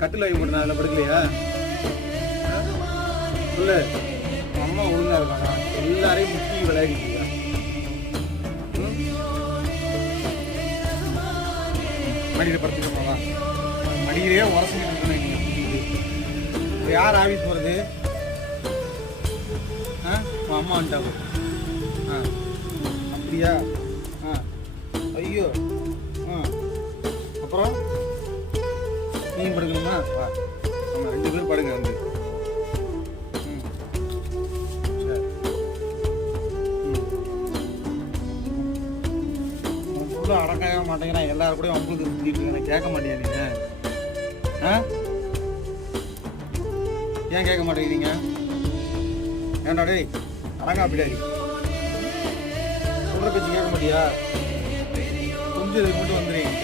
கட்டில் வாங்கி போட்டேன் அதில் படுக்கலையா? இல்லை அம்மா ஒழுங்கா இருக்காங்க, எல்லாரையும் முட்டி விளையாடிட்டு மடியில் படுத்துக்கோமா? மடியிலே உரசிக்கிட்டு இருக்கணும் நீங்கள். யார் ஆஃபீஸ் போகிறது? உன் அம்மா வந்துட்டாங்க. அப்படியா? ஐயோ. அப்புறம் நீ படுக்கணுமா? வா, நம்ம 2 பேரும் படுங்க வந்து. சரி. உன் புள்ள அடக்கவே மாட்டேங்கிறான், எல்லாரும் கூட உங்களுக்கு சுற்றிட்டு இருக்கேன், கேட்க மாட்டேங்க நீங்கள்? ஏன் கேட்க மாட்டேங்கிறீங்க? ஏன்டா டேய் அடங்கா பிடாடி, சொல்கிற பேச்சு கேட்க மாட்டியா? கொஞ்சம் இதுக்கு மட்டும் வந்துடுறீங்க.